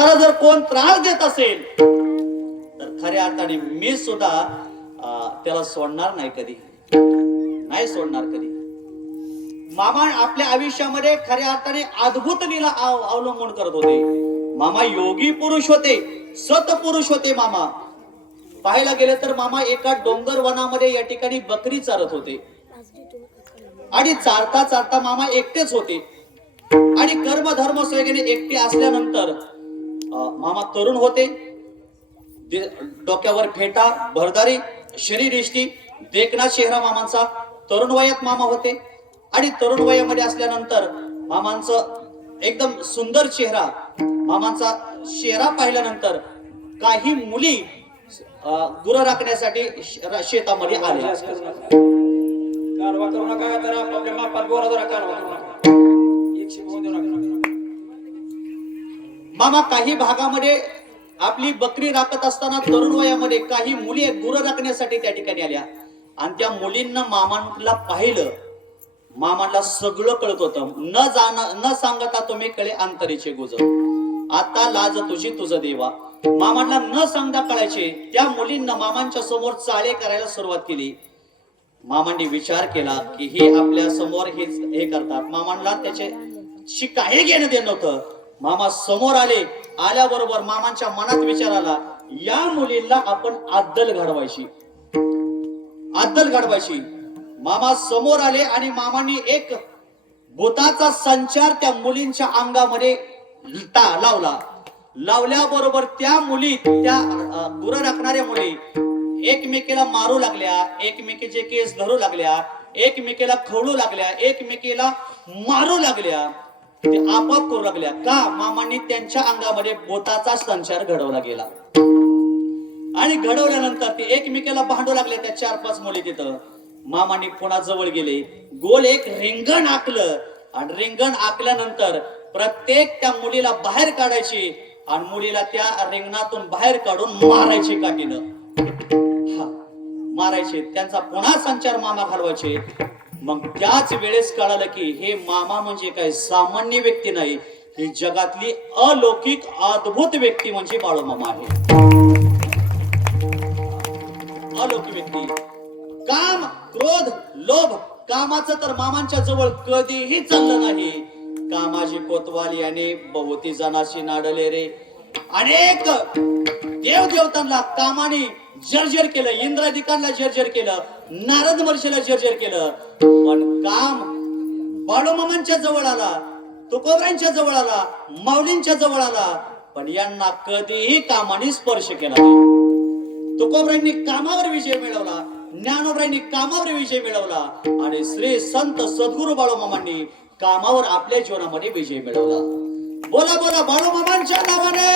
त्याला जर कोण त्रास देत असेल तर खऱ्या अर्थाने मी सुद्धा त्याला सोडणार नाही कधी. नाही सोडणार कधी. मामा आपल्या आयुष्यामध्ये खऱ्या अर्थाने अद्भुत लीला अवलंबून करत होते. मामा योगी पुरुष होते सत पुरुष होते मामा. पाहायला गेले तर मामा एका डोंगर वनामध्ये या ठिकाणी बकरी चारत होते. आणि चारता चारता मामा एकटेच होते. आणि कर्म धर्म सगळे एकटे असल्यानंतर मामा तरुण होते. डोक्यावर फेटा भरदारी शरीर इष्टी देखना चेहरा मामांचा तरुण वयात मामा होते. आणि तरुण वयामध्ये असल्यानंतर मामांचं एकदम सुंदर चेहरा मामांचा चेहरा पाहिल्यानंतर काही मुली अं, गुरं राखण्यासाठी शेतामध्ये आल्या कारवा करू नका तर आपल्या मापात बोला जरा कारवा करू नका. एकशे देऊ नका. मामा काही भागामध्ये आपली बकरी राखत असताना तरुण वयामध्ये काही मुली गुरं राखण्यासाठी त्या ठिकाणी आल्या. आणि त्या मुलींना मामाला पाहिलं. मामाला सगळं कळत होतं. न जाण न सांगता तुम्ही कळे अंतरीचे गुज आता लाज तुझी तुझं देवा. मामांना न सांगता कळायचे. त्या मुलींना मामांच्या समोर चाळे करायला सुरुवात केली. मामांनी विचार केला की हे आपल्यासमोर हे हे करतात. मामांना त्याचे शी काही घेणं देणं नव्हतं मामा समोर आले आल्याबरोबर मामांच्या मनात विचार आला या मुलीला आपण आद्दल घडवायची. आद्दल घडवायची. मामा समोर आले आणि मामांनी एक भूताचा संचार त्या मुलींच्या अंगामध्ये लावला. लावल्याबरोबर त्या मुली त्या अं, राखणाऱ्या मुली एकमेकीला मारू लागल्या एकमेकीचे केस धरू लागल्या एकमेकीला खवळू लागल्या एकमेकीला मारू लागल्या. ते आपाप करू लागल्या. का? मामांनी त्यांच्या अंगामध्ये बोटाचा संचार घडवला गेला. आणि घडवल्यानंतर ते एकमेकाला भांडू लागले त्या चार पाच मुली तिथं. मामाने पुन्हा जवळ गेले? गोल एक रिंगण आखलं. आणि रिंगण आखल्यानंतर प्रत्येक त्या मुलीला बाहेर काढायची आणि मुलीला त्या रिंगणातून बाहेर काढून मारायची काठीनं. हा, मारायचे. त्यांचा पुन्हा संचार मामा घालवायचे. मग त्याच वेळेस कळालं की हे मामा म्हणजे काय सामान्य व्यक्ती नाही ही जगातली अलौकिक अद्भुत व्यक्ती म्हणजे बाळूमामा आहे. अलौकिक व्यक्ती. काम क्रोध लोभ कामाचं तर मामांच्या जवळ कधीही चाललं नाही. कामाची कोतवाली आणि बहुती जणाशी नाडले रे. अनेक देव देवतांना कामाने जर्जर केलं इंद्राधिकांना जर्जर केलं नारद महर्षीला जर्जर केलं. पण काम बाळोमामांच्या जवळ आला तुकोबरांच्या जवळ आला माऊलींच्या जवळ आला पण यांना कधीही कामाने स्पर्श केला नाही. तुकोबरांनी कामावर विजय मिळवला ज्ञानोबरांनी कामावर विजय मिळवला आणि श्री संत सद्गुरु बाळोमामांनी कामावर आपल्या जीवनामध्ये विजय मिळवला. बोला बोला बाळोमामांच्या नावाने!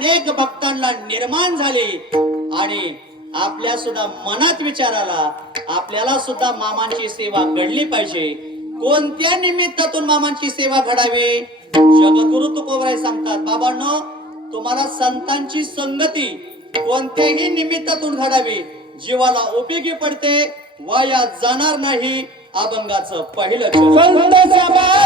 अनेक भक्तांना निर्माण झाले आणि आपल्या सुद्धा मनात विचार आला आपल्याला सुद्धा मामांची सेवा घडली पाहिजे. कोणत्या निमित्तातून मामांची सेवा घडावी? जगगुरु तुकोबराय सांगतात बाबांनो तुम्हाला संतांची संगती कोणत्याही निमित्तातून घडावी. जीवाला उपयोगी पडते वाया जाणार नाही. अभंगाचं पहिलं संत सभा